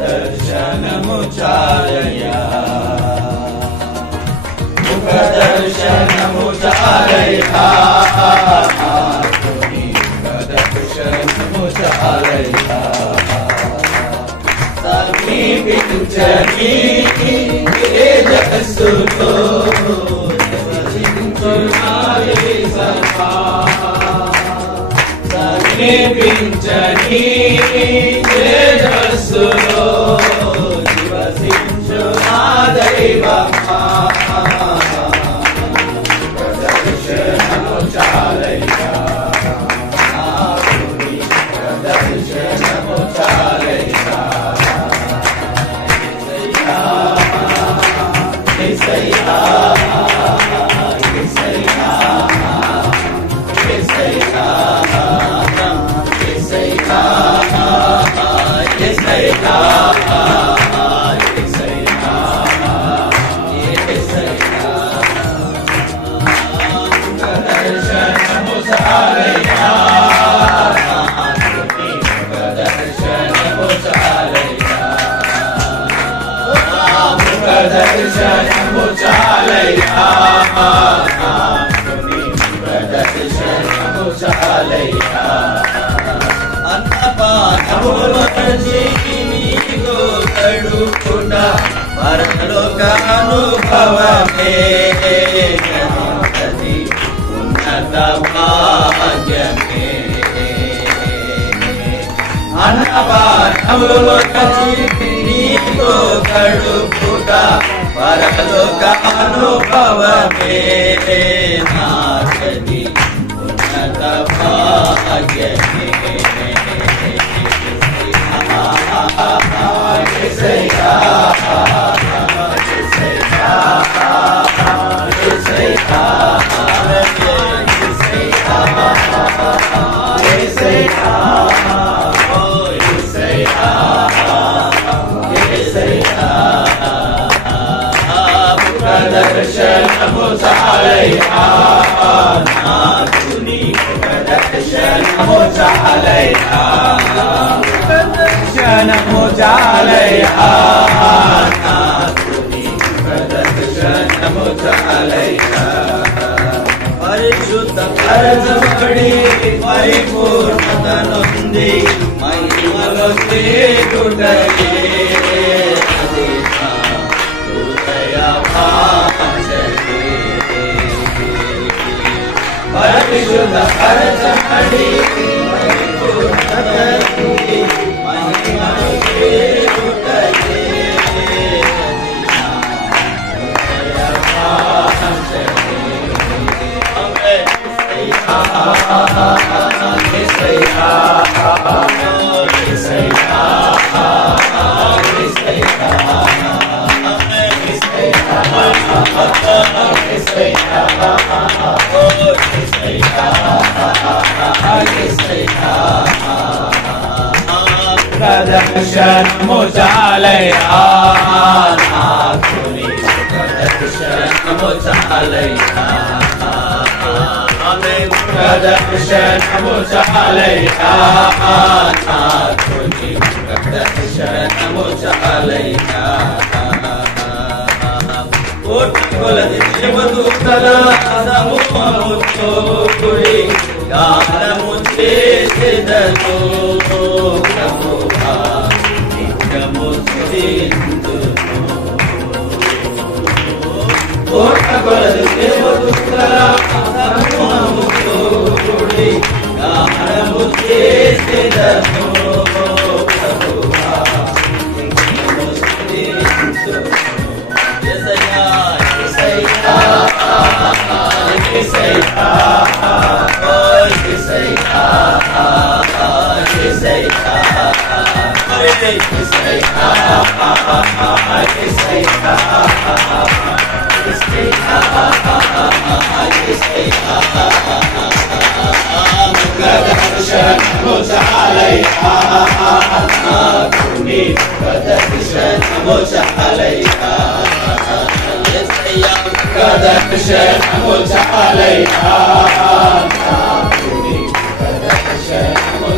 దర్శనము చాలయ్యా ముఖ దర్శనము చాలయ్యా దర్శనము చాలయ్యా సమీపించని తేజస్సుతో సమీపించని తేజస్సులో నివసించు నా దైవమా దర్శనము చాలయ్యా దర్శనము చాలయ్యా యేసయ్యా యేసయ్యా యేసయ్యా యేసయ్యా యేసయ్యా దర్శనము చాలయ్యా దర్శనము చాలయ్యా దర్శనము చాలయ్యా దర్శనము చాలయ్యా అన్నపానములు నీకు కడుపుట పరలోక అనుభవమే ఉన్నత భాగ్యమే అన్నపానములు నీకు కడుపుట పరలోక అనుభవమే నాది ఉన్నత భాగ్యమే యేసయ్యా యేసయ్యా యేసయ్యా యేసయ్యా దర్శనము చాలయ్యా నాకు నీ దర్శనము చాలయ్యా దర్శనము చాలయ్యా నాకు నీ దర్శనము చాలయ్యా పరిశుద్ధ పరచబడి పరిపూర్ణత నొంది మహిమలో చేరుటయే పరిశుద్ధ పరచబడి పరిపూర్ణత నొంది మహిమలో చేరుటయే దర్శనము చాలయ్యా నాకు నీ దర్శనము చాలయ్యా దర్శనము చాలయ్యా నాకు నీ దర్శనము చాలయ్యా కోటి కొలది దేవదూతల సమూహముతో కూడి గానము చేసెదను ప్రభువా నిత్యము స్తుతింతును కోటి కొలది దేవదూతల సమూహముతో కూడి గానము చేసెదను ప్రభువా నిత్యము స్తుతింతును యేసయ్యా యేసయ్యా యేసయ్యా యేసయ్యా యేసయ్యా దర్శనము చాలయ్యా నాకు నీ దర్శనము చాలయ్యా దర్శనము చాలయ్యా నాకు నీ దర్శనము